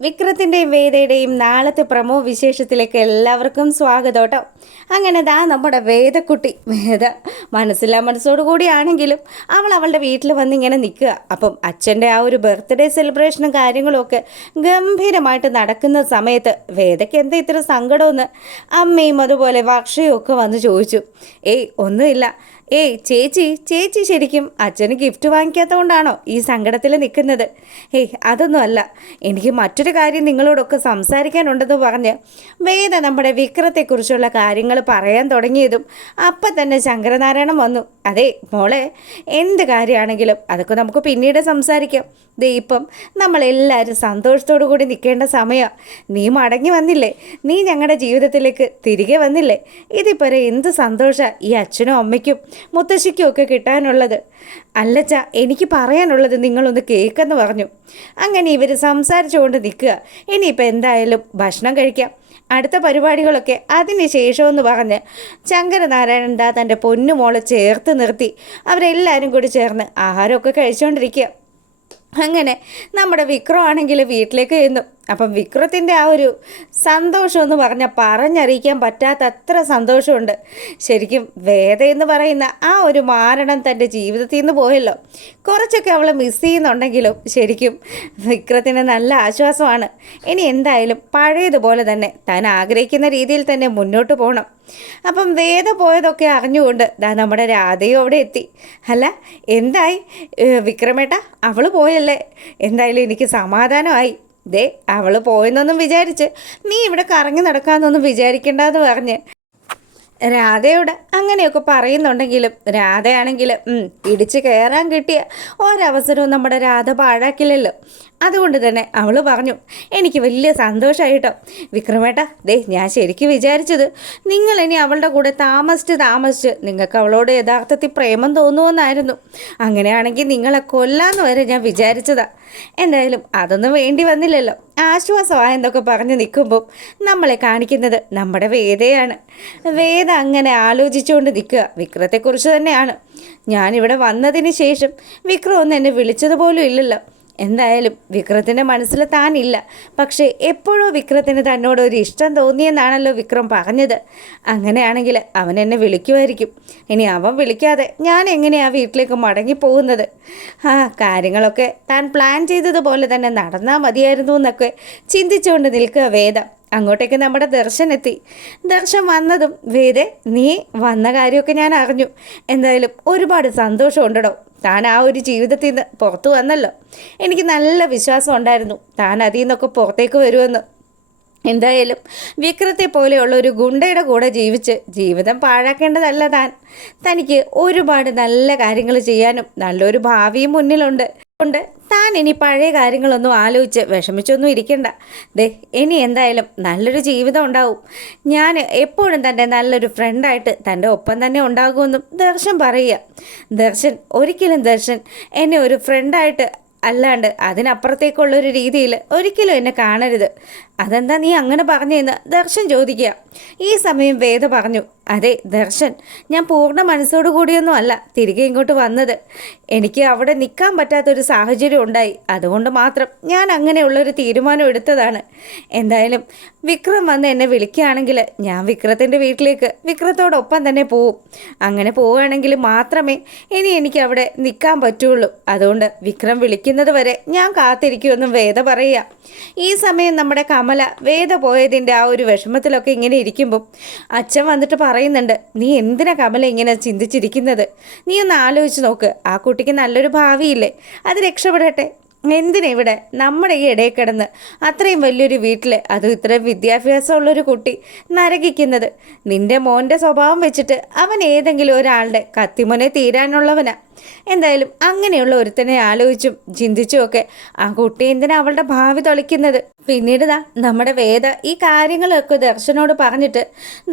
വിക്രത്തിൻ്റെയും വേദയുടെയും നാളത്തെ പ്രമോ വിശേഷത്തിലേക്ക് എല്ലാവർക്കും സ്വാഗതം കേട്ടോ. അങ്ങനെ നമ്മുടെ വേദക്കുട്ടി മനസ്സില്ലാ മനസ്സോടു കൂടിയാണെങ്കിലും അവളുടെ വീട്ടിൽ വന്ന് ഇങ്ങനെ നിൽക്കുക. അപ്പം അച്ഛൻ്റെ ആ ഒരു ബർത്ത്ഡേ സെലിബ്രേഷനും കാര്യങ്ങളും ഒക്കെ ഗംഭീരമായിട്ട് നടക്കുന്ന സമയത്ത് വേദയ്ക്ക് എന്താ ഇത്ര സങ്കടമെന്ന് അമ്മയും അതുപോലെ വർഷയും ഒക്കെ വന്ന് ചോദിച്ചു. ഒന്നുമില്ല. ചേച്ചി ശരിക്കും അച്ഛന് ഗിഫ്റ്റ് വാങ്ങിക്കാത്തതുകൊണ്ടാണോ ഈ സങ്കടത്തിൽ നിൽക്കുന്നത്? അതൊന്നുമല്ല, എനിക്ക് മറ്റൊരു കാര്യം നിങ്ങളോടൊക്കെ സംസാരിക്കാനുണ്ടെന്ന് പറഞ്ഞ് വേദ നമ്മുടെ വിക്രത്തെക്കുറിച്ചുള്ള കാര്യങ്ങൾ പറയാൻ തുടങ്ങിയതും അപ്പം തന്നെ ശങ്കരനാരായണൻ വന്നു. അതെ മോളെ, എന്ത് കാര്യമാണെങ്കിലും അതൊക്കെ നമുക്ക് പിന്നീട് സംസാരിക്കാം. ഇപ്പം നമ്മളെല്ലാവരും സന്തോഷത്തോടു കൂടി നിൽക്കേണ്ട സമയമാണ്. നീ മടങ്ങി വന്നില്ലേ, നീ ഞങ്ങളുടെ ജീവിതത്തിലേക്ക് തിരികെ വന്നില്ലേ, ഇതിപ്പോൾ എന്ത് സന്തോഷമാണ് ഈ അച്ഛനും അമ്മയ്ക്കും മുത്തശ്ശിക്കും ഒക്കെ കിട്ടാനുള്ളത്. അല്ലച്ച, എനിക്ക് പറയാനുള്ളത് നിങ്ങളൊന്ന് കേൾക്കെന്ന് പറഞ്ഞു. അങ്ങനെ ഇവർ സംസാരിച്ചുകൊണ്ട് നിൽക്കുക. ഇനിയിപ്പോൾ എന്തായാലും ഭക്ഷണം കഴിക്കാം, അടുത്ത പരിപാടികളൊക്കെ അതിന് ശേഷമെന്ന് പറഞ്ഞ് ശങ്കരനാരായണൻ തൻ്റെ പൊന്നുമോളെ ചേർത്ത് നിർത്തി അവരെല്ലാവരും കൂടി ചേർന്ന് ആഹാരമൊക്കെ കഴിച്ചുകൊണ്ടിരിക്കുക. അങ്ങനെ നമ്മുടെ വിക്രം ആണെങ്കിൽ വീട്ടിലേക്ക് ചെന്നു. അപ്പം വിക്രത്തിൻ്റെ ആ ഒരു സന്തോഷം എന്ന് പറഞ്ഞാൽ പറഞ്ഞറിയിക്കാൻ പറ്റാത്തത്ര സന്തോഷമുണ്ട്. ശരിക്കും വേദ എന്ന് പറയുന്ന ആ ഒരു മാരണം തൻ്റെ ജീവിതത്തിൽ നിന്ന് പോയല്ലോ. കുറച്ചൊക്കെ അവളെ മിസ് ചെയ്യുന്നുണ്ടെങ്കിലും ശരിക്കും വിക്രത്തിന് നല്ല ആശ്വാസമാണ്. ഇനി എന്തായാലും പഴയതുപോലെ തന്നെ താൻ ആഗ്രഹിക്കുന്ന രീതിയിൽ തന്നെ മുന്നോട്ട് പോകണം. അപ്പം വേദ പോയതൊക്കെ അറിഞ്ഞുകൊണ്ട് നമ്മുടെ രാധയും അവിടെ എത്തി. അല്ല, എന്തായി വിക്രമേട്ട, അവൾ പോയല്ലേ? എന്തായാലും എനിക്ക് സമാധാനമായി. അവൾ പോയെന്നൊന്നും വിചാരിച്ച് നീ ഇവിടെ കറങ്ങി നടക്കാമെന്നൊന്നും വിചാരിക്കേണ്ടെന്ന് പറഞ്ഞ് രാധയോട് അങ്ങനെയൊക്കെ പറയുന്നുണ്ടെങ്കിലും രാധയാണെങ്കിൽ ഇടിച്ച് കയറാൻ കിട്ടിയ ഒരവസരവും നമ്മുടെ രാധ പാഴാക്കില്ലല്ലോ. അതുകൊണ്ട് തന്നെ അവൾ പറഞ്ഞു, എനിക്ക് വലിയ സന്തോഷമായിട്ടോ വിക്രമേട്ട. ഞാൻ ശരിക്കും വിചാരിച്ചത് നിങ്ങളിനി അവളുടെ കൂടെ താമസിച്ച് നിങ്ങൾക്ക് അവളോട് യഥാർത്ഥത്തിൽ പ്രേമം തോന്നുമെന്നായിരുന്നു. അങ്ങനെയാണെങ്കിൽ നിങ്ങളെ കൊല്ലാന്ന് വരെ ഞാൻ വിചാരിച്ചതാ. എന്തായാലും അതൊന്നും വേണ്ടി വന്നില്ലല്ലോ. ആശ്വാസമായെന്നൊക്കെ പറഞ്ഞ് നിൽക്കുമ്പോൾ നമ്മളെ കാണിക്കുന്നത് നമ്മുടെ വേദയാണ്. വേദ അങ്ങനെ ആലോചിച്ചുകൊണ്ട് നിൽക്കുക. വിക്രത്തെക്കുറിച്ച് തന്നെയാണ്. ഞാനിവിടെ വന്നതിന് ശേഷം വിക്രം ഒന്നും എന്നെ വിളിച്ചതുപോലും ഇല്ലല്ലോ. എന്തായാലും വിക്രത്തിൻ്റെ മനസ്സിൽ താനില്ല. പക്ഷേ എപ്പോഴോ വിക്രത്തിന് തന്നോട് ഒരു ഇഷ്ടം തോന്നിയെന്നാണല്ലോ വിക്രം പറഞ്ഞത്. അങ്ങനെയാണെങ്കിൽ അവൻ എന്നെ വിളിക്കുമായിരിക്കും. ഇനി അവൻ വിളിക്കാതെ ഞാൻ എങ്ങനെയാണ് വീട്ടിലേക്ക് മടങ്ങിപ്പോകുന്നത്? കാര്യങ്ങളൊക്കെ താൻ പ്ലാൻ ചെയ്തതുപോലെ തന്നെ നടന്നാൽ മതിയായിരുന്നു എന്നൊക്കെ ചിന്തിച്ചുകൊണ്ട് നിൽക്കുക വേദ. അങ്ങോട്ടേക്ക് നമ്മുടെ ദർശൻ എത്തി. ദർശൻ വന്നതും വേദ, നീ വന്ന കാര്യമൊക്കെ ഞാൻ അറിഞ്ഞു. എന്തായാലും ഒരുപാട് സന്തോഷമുണ്ടോ. താൻ ആ ഒരു ജീവിതത്തിൽ നിന്ന് പുറത്തു വന്നല്ലോ. എനിക്ക് നല്ല വിശ്വാസം ഉണ്ടായിരുന്നു താൻ അതിൽ നിന്നൊക്കെ പുറത്തേക്ക് വരുമെന്ന്. എന്തായാലും വിക്രത്തെ പോലെയുള്ള ഒരു ഗുണ്ടയുടെ കൂടെ ജീവിച്ച് ജീവിതം പാഴാക്കേണ്ടതല്ല താൻ. തനിക്ക് ഒരുപാട് നല്ല കാര്യങ്ങൾ ചെയ്യാനും നല്ലൊരു ഭാവിയും മുന്നിലുണ്ട്. താൻ ഇനി പഴയ കാര്യങ്ങളൊന്നും ആലോചിച്ച് വിഷമിച്ചൊന്നും ഇരിക്കണ്ട. ഇനി എന്തായാലും നല്ലൊരു ജീവിതം ഉണ്ടാവും. ഞാൻ എപ്പോഴും തൻ്റെ നല്ലൊരു ഫ്രണ്ടായിട്ട് തൻ്റെ ഒപ്പം തന്നെ ഉണ്ടാകുമെന്നും ദർശൻ പറയുക. ദർശൻ എന്നെ ഒരു ഫ്രണ്ടായിട്ട് അല്ലാണ്ട് അതിനപ്പുറത്തേക്കുള്ളൊരു രീതിയിൽ ഒരിക്കലും എന്നെ കാണരുത്. അതെന്താ നീ അങ്ങനെ പറഞ്ഞതെന്ന് ദർശൻ ചോദിക്കുക. ഈ സമയം വേദ പറഞ്ഞു, അതെ ദർശൻ, ഞാൻ പൂർണ്ണ മനസ്സോടു കൂടിയൊന്നും അല്ല തിരികെ ഇങ്ങോട്ട് വന്നത്. എനിക്ക് അവിടെ നിൽക്കാൻ പറ്റാത്തൊരു സാഹചര്യം ഉണ്ടായി. അതുകൊണ്ട് മാത്രം ഞാൻ അങ്ങനെയുള്ളൊരു തീരുമാനം എടുത്തതാണ്. എന്തായാലും വിക്രം വന്ന് എന്നെ വിളിക്കുകയാണെങ്കിൽ ഞാൻ വിക്രത്തിൻ്റെ വീട്ടിലേക്ക് വിക്രത്തോടൊപ്പം തന്നെ പോവും. അങ്ങനെ പോവുകയാണെങ്കിൽ മാത്രമേ ഇനി എനിക്ക് അവിടെ നിൽക്കാൻ പറ്റുള്ളൂ. അതുകൊണ്ട് വിക്രം വിളിക്കുന്നത് വരെ ഞാൻ കാത്തിരിക്കുമെന്നും വേദ പറയുക. ഈ സമയം നമ്മുടെ കമല വേദ പോയതിൻ്റെ ആ ഒരു വിഷമത്തിലൊക്കെ ഇങ്ങനെ ഇരിക്കുമ്പം അച്ഛൻ വന്നിട്ട് പറയുന്നുണ്ട്, നീ എന്തിനാ കമല ഇങ്ങനെ ചിന്തിച്ചിരിക്കുന്നത്? നീ ഒന്ന് ആലോചിച്ച് നോക്ക്. ആ കുട്ടിക്ക് നല്ലൊരു ഭാവിയില്ലേ, അത് രക്ഷപ്പെടട്ടെ. എന്തിനാ ഇവിടെ നമ്മുടെ ഈ ഇടയിൽ കിടന്ന് അത്രയും വലിയൊരു വീട്ടിൽ അതും ഇത്രയും വിദ്യാഭ്യാസമുള്ളൊരു കുട്ടി നരകിക്കുന്നത്? നിൻ്റെ മോൻ്റെ സ്വഭാവം വെച്ചിട്ട് അവൻ ഏതെങ്കിലും ഒരാളുടെ കത്തിമുനെ തീരാനുള്ളവനാ. എന്തായാലും അങ്ങനെയുള്ള ഒരുത്തനെ ആലോചിച്ചും ചിന്തിച്ചുമൊക്കെ ആ കുട്ടി എന്തിനാ അവളുടെ ഭാവി തൊളിക്കുന്നത്? പിന്നീട് നമ്മുടെ വേദ ഈ കാര്യങ്ങളൊക്കെ ദർശനോട് പറഞ്ഞിട്ട്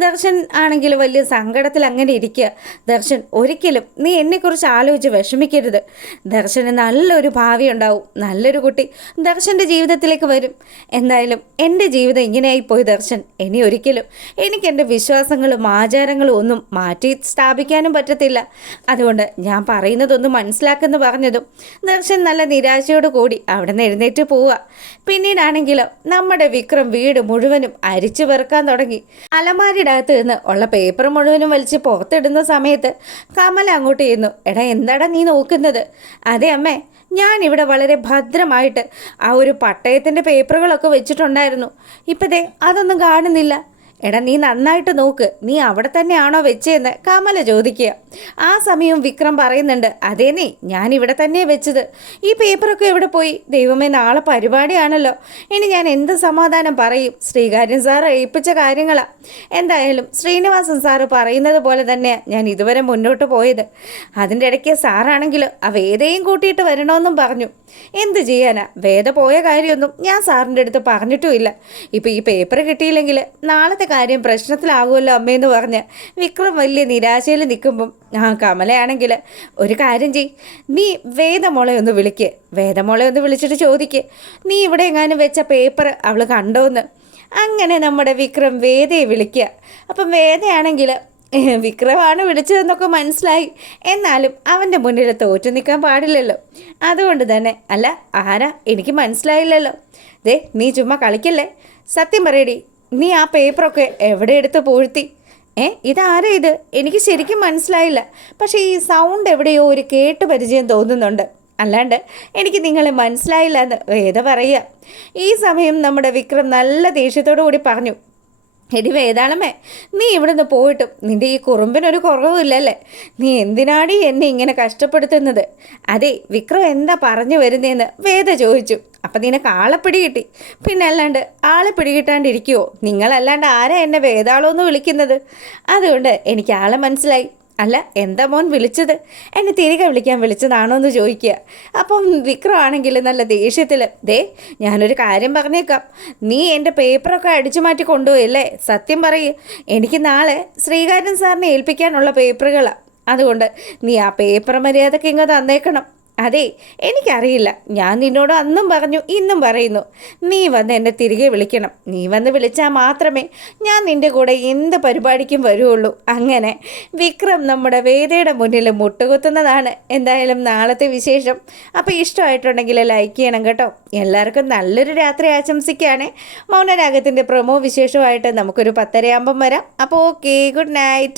ദർശൻ ആണെങ്കിൽ വലിയ സങ്കടത്തിൽ അങ്ങനെ ഇരിക്കുക. ദർശൻ, ഒരിക്കലും നീ എന്നെക്കുറിച്ച് ആലോചിച്ച് വിഷമിക്കരുത്. ദർശന് നല്ലൊരു ഭാവി ഉണ്ടാവും. നല്ലൊരു കുട്ടി ദർശൻ്റെ ജീവിതത്തിലേക്ക് വരും. എന്തായാലും എൻ്റെ ജീവിതം ഇങ്ങനെയായിപ്പോയി ദർശൻ. ഇനി ഒരിക്കലും എനിക്ക് എൻ്റെ വിശ്വാസങ്ങളും ആചാരങ്ങളും ഒന്നും മാറ്റി സ്ഥാപിക്കാനും പറ്റത്തില്ല. അതുകൊണ്ട് ഞാൻ പറയുന്നത് പറയുന്നതൊന്ന് മനസ്സിലാക്കെന്ന് പറഞ്ഞതും ദർശൻ നല്ല നിരാശയോട് കൂടി അവിടെ നിന്ന് എഴുന്നേറ്റ് പോവുക. പിന്നീടാണെങ്കിലോ നമ്മുടെ വിക്രം വീട് മുഴുവനും അരിച്ചു വെറുക്കാൻ തുടങ്ങി. അലമാരിയുടെ അകത്ത് നിന്ന് ഉള്ള പേപ്പർ മുഴുവനും വലിച്ച് പുറത്തിടുന്ന സമയത്ത് കമല അങ്ങോട്ട് ചെയ്യുന്നു. എടാ എന്താടാ നീ നോക്കുന്നത്? അതെ അമ്മേ, ഞാനിവിടെ വളരെ ഭദ്രമായിട്ട് ആ ഒരു പട്ടയത്തിൻ്റെ പേപ്പറുകളൊക്കെ വെച്ചിട്ടുണ്ടായിരുന്നു. ഇപ്പതേ അതൊന്നും കാണുന്നില്ല. എടാ നീ നന്നായിട്ട് നോക്ക്, നീ അവിടെ തന്നെയാണോ വെച്ചതെന്ന് കമല ചോദിക്കുക. ആ സമയം വിക്രം പറയുന്നുണ്ട്, അതേ നീ ഞാൻ ഇവിടെ തന്നെയാണ് വെച്ചത്. ഈ പേപ്പറൊക്കെ എവിടെ പോയി? ദൈവമേ, നാളെ പരിപാടിയാണല്ലോ. ഇനി ഞാൻ എന്ത് സമാധാനം പറയും? ശ്രീകാര്യൻ സാറ് ഏൽപ്പിച്ച കാര്യങ്ങളാണ്. എന്തായാലും ശ്രീനിവാസൻ സാറ് പറയുന്നത് പോലെ തന്നെയാണ് ഞാൻ ഇതുവരെ മുന്നോട്ട് പോയത്. അതിൻ്റെ ഇടയ്ക്ക് സാറാണെങ്കിലും ആ വേദയും കൂട്ടിയിട്ട് വരണമെന്നും പറഞ്ഞു. എന്ത് ചെയ്യാനാ, വേദ പോയ കാര്യമൊന്നും ഞാൻ സാറിൻ്റെ അടുത്ത് പറഞ്ഞിട്ടുമില്ല. ഇപ്പോൾ ഈ പേപ്പർ കിട്ടിയില്ലെങ്കിൽ നാളത്തെ കാര്യം പ്രശ്നത്തിലാകുമല്ലോ അമ്മയെന്ന് പറഞ്ഞ് വിക്രം വലിയ നിരാശയിൽ നിൽക്കുമ്പം കമലയാണെങ്കിൽ ഒരു കാര്യം ചെയ്, നീ വേദമോളെ ഒന്ന് വിളിക്ക്. വേദമോളെ ഒന്ന് വിളിച്ചിട്ട് ചോദിക്ക്, നീ ഇവിടെ എങ്ങാനും വെച്ച പേപ്പർ അവൾ കണ്ടോന്ന്. അങ്ങനെ നമ്മുടെ വിക്രം വേദയെ വിളിക്കുക. അപ്പം വേദയാണെങ്കിൽ വിക്രമാണ് വിളിച്ചതെന്നൊക്കെ മനസ്സിലായി. എന്നാലും അവൻ്റെ മുന്നിൽ തോറ്റു നിൽക്കാൻ പാടില്ലല്ലോ. അതുകൊണ്ട് തന്നെ, അല്ല ആരാ എനിക്ക് മനസ്സിലായില്ലല്ലോ. ദേ നീ ചുമ്മാ കളിക്കല്ലേ, സത്യം പറയടി, നീ ആ പേപ്പറൊക്കെ എവിടെ എടുത്ത് പൂഴ്ത്തി? ഇതാരാ ഇത്? എനിക്ക് ശരിക്കും മനസ്സിലായില്ല. പക്ഷേ ഈ സൗണ്ട് എവിടെയോ ഒരു കേട്ട് പരിചയം തോന്നുന്നുണ്ട്. അല്ലാണ്ട് എനിക്ക് നിങ്ങളെ മനസ്സിലായില്ല എന്ന് വേദ പറയുക. ഈ സമയം നമ്മുടെ വിക്രം നല്ല ദേഷ്യത്തോടു കൂടി പറഞ്ഞു, എടി വേദാളമേ, നീ ഇവിടുന്ന് പോയിട്ടും നിൻ്റെ ഈ കുറുമ്പിനൊരു കുറവുമില്ലല്ലേ? നീ എന്തിനാടി എന്നെ ഇങ്ങനെ കഷ്ടപ്പെടുത്തുന്നത്? അതെ, വിക്രം എന്താ പറഞ്ഞു വരുന്നതെന്ന് വേദ ചോദിച്ചു. അപ്പം നിനക്ക് ആളെ പിടികിട്ടി. പിന്നെ അല്ലാണ്ട് ആളെ പിടികിട്ടാണ്ടിരിക്കുമോ? നിങ്ങളല്ലാണ്ട് ആരാ എന്നെ വേദാളോ എന്ന് വിളിക്കുന്നത്? അതുകൊണ്ട് എനിക്ക് ആളെ മനസ്സിലായി. അല്ല, എന്താ മോൻ വിളിച്ചത്? എന്നെ തിരികെ വിളിക്കാൻ വിളിച്ചതാണോ എന്ന് ചോദിക്കുക. അപ്പം വിക്രം ആണെങ്കിൽ നല്ല ദേഷ്യത്തിൽ, ദേ ഞാനൊരു കാര്യം പറഞ്ഞേക്കാം, നീ എൻ്റെ പേപ്പറൊക്കെ അടിച്ചു മാറ്റി കൊണ്ടുപോയല്ലേ? സത്യം പറയൂ, എനിക്ക് നാളെ ശ്രീകാര്യൻ സാറിനെ ഏൽപ്പിക്കാനുള്ള പേപ്പറുകളാണ്. അതുകൊണ്ട് നീ ആ പേപ്പർ മര്യാദയ്ക്ക് ഇങ്ങ് തന്നേക്കണം. അതെ, എനിക്കറിയില്ല, ഞാൻ നിന്നോട് അന്നും പറഞ്ഞു ഇന്നും പറയുന്നു, നീ വന്ന് എന്നെ തിരികെ വിളിക്കണം. നീ വന്ന് വിളിച്ചാൽ മാത്രമേ ഞാൻ നിൻ്റെ കൂടെ എന്ത് പരിപാടിക്കും വരുള്ളൂ. അങ്ങനെ വിക്രം നമ്മുടെ വേദയുടെ മുന്നിൽ മുട്ടുകുത്തുന്നതാണ് എന്തായാലും നാളത്തെ വിശേഷം. അപ്പോൾ ഇഷ്ടമായിട്ടുണ്ടെങ്കിൽ ലൈക്ക് ചെയ്യണം കേട്ടോ. എല്ലാവർക്കും നല്ലൊരു രാത്രി ആശംസിക്കുകയാണ്. മൗനരാഗത്തിൻ്റെ പ്രൊമോ വിശേഷമായിട്ട് നമുക്കൊരു 10:30 ആകുമ്പം വരാം. അപ്പോൾ ഓക്കെ, ഗുഡ് നൈറ്റ്.